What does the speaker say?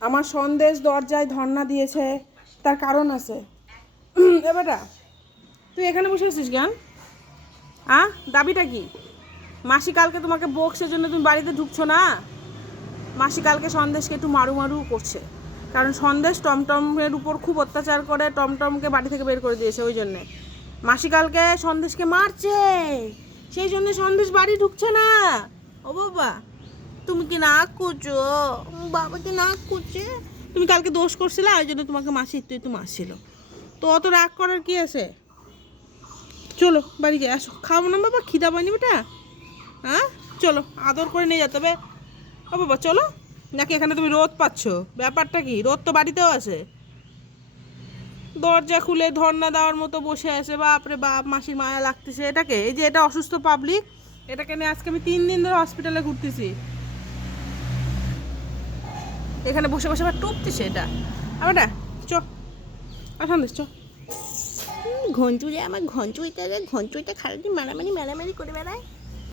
আমার সন্দেশ দরজায় ধর্ণা দিয়েছে, তার কারণ আছে। এবারটা তুই এখানে বসে আছিস কেন? দাবিটা কি? মাসি কালকে তোমাকে বকছে জন্য তুমি বাড়িতে ঢুকছো না? মাসি কালকে সন্দেশকে একটু মারু মারু করছে, কারণ সন্দেশ টমটমের উপর খুব অত্যাচার করে টমটমকে বাড়ি থেকে বের করে দিয়েছে। ওই জন্যে মাসি কালকে সন্দেশকে মারছে, সেই জন্য সন্দেশ বাড়ি ঢুকছে না। ও বাবা, তুমি কি নাক করছো? বাবাকে নাক করছে। তুমি কালকে দোষ করছিলে, ওই জন্য তোমাকে মাসি একটু একটু মারছিল। তো অত রাগ করার কি আছে? চলো বাড়ি যাই, আসো। খাবো না বাবা, খিদা পাইনি বেটা? চলো, আদর করে নিয়ে যেতে হবে। ও বাবা চলো। নাকি এখানে তুমি রোদ পাচ্ছ? ব্যাপারটা কি? রোদ তো বাড়িতেও আছে। দরজা খুলে ধর্ণা দেওয়ার মতো বসে আছে। বাপরে বাপ, মাসির মায়া লাগতেছে। এটাকে, এই যে এটা অসুস্থ পাবলিক, এটাকে নিয়ে আজকে আমি 3 দিন ধরে হসপিটালে ঘুরতেছি। এখানে বসে বসে আবার টুপতেছে এটা। আবার চ, সন্দেশ চ। ঘঞ্চুরে, আমার ঘঞ্চুইটা রে, ঘঞ্চুইটা খালি মারামারি মারামারি করে বেড়ায়।